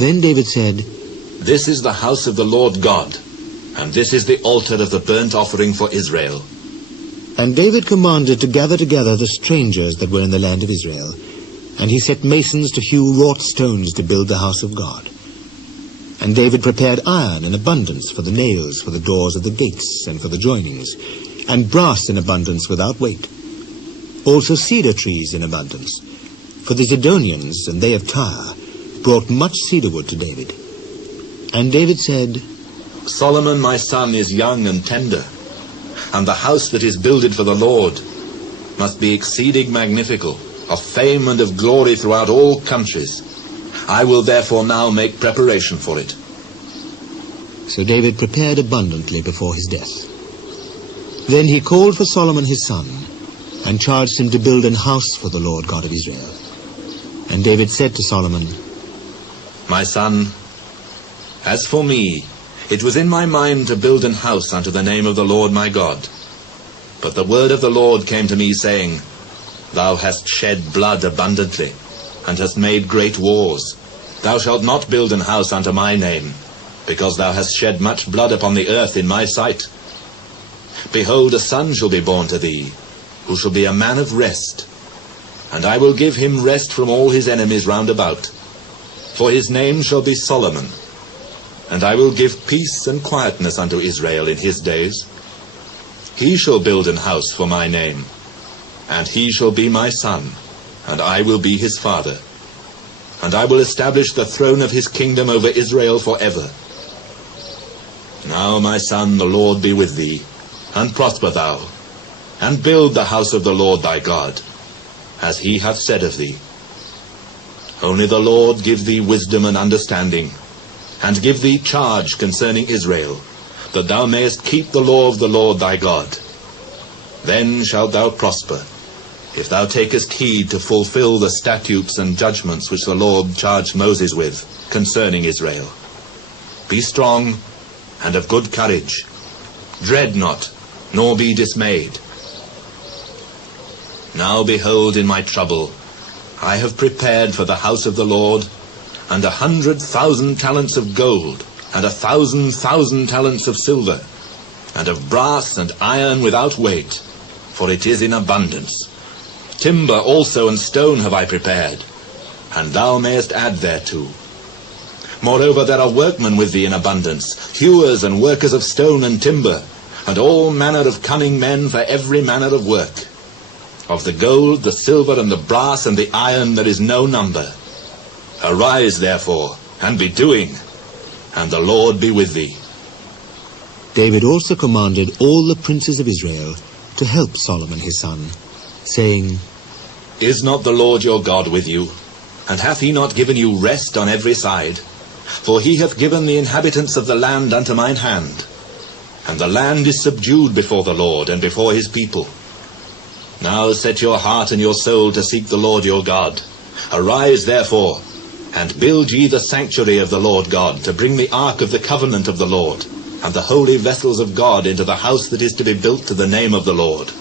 Then David said, This is the house of the Lord God, and this is the altar of the burnt offering for Israel. And David commanded to gather together the strangers that were in the land of Israel, and he set masons to hew wrought stones to build the house of God. And David prepared iron in abundance for the nails, for the doors of the gates, and for the joinings, and brass in abundance without weight. Also cedar trees in abundance. For the Zidonians, and they of Tyre, brought much cedar wood to David. And David said, Solomon my son is young and tender, and the house that is builded for the Lord must be exceeding magnifical, of fame and of glory throughout all countries. I will therefore now make preparation for it. So David prepared abundantly before his death. Then he called for Solomon his son, and charged him to build an house for the Lord God of Israel. And David said to Solomon, My son, as for me, it was in my mind to build an house unto the name of the Lord my God. But the word of the Lord came to me, saying, Thou hast shed blood abundantly, and hast made great wars. Thou shalt not build an house unto my name, because thou hast shed much blood upon the earth in my sight. Behold, a son shall be born to thee, who shall be a man of rest, and I will give him rest from all his enemies round about. For his name shall be Solomon, and I will give peace and quietness unto Israel in his days. He shall build an house for my name, and he shall be my son, and I will be his father. And I will establish the throne of his kingdom over Israel forever. Now, my son, the Lord be with thee, and prosper thou, and build the house of the Lord thy God, as he hath said of thee. Only the Lord give thee wisdom and understanding, and give thee charge concerning Israel, that thou mayest keep the law of the Lord thy God. Then shalt thou prosper, if thou takest heed to fulfill the statutes and judgments which the Lord charged Moses with concerning Israel. Be strong and of good courage. Dread not, nor be dismayed. Now behold, in my trouble, I have prepared for the house of the Lord 100,000 talents of gold, and 1,000,000 talents of silver, and of brass and iron without weight, for it is in abundance. Timber also and stone have I prepared, and thou mayest add thereto. Moreover, there are workmen with thee in abundance, hewers and workers of stone and timber, and all manner of cunning men for every manner of work. Of the gold, the silver, and the brass, and the iron there is no number. Arise, therefore, and be doing, and the Lord be with thee. David also commanded all the princes of Israel to help Solomon his son, saying, Is not the Lord your God with you? And hath he not given you rest on every side? For he hath given the inhabitants of the land unto mine hand. And the land is subdued before the Lord, and before his people. Now set your heart and your soul to seek the Lord your God. Arise, therefore, and build ye the sanctuary of the Lord God, to bring the ark of the covenant of the Lord, and the holy vessels of God into the house that is to be built to the name of the Lord.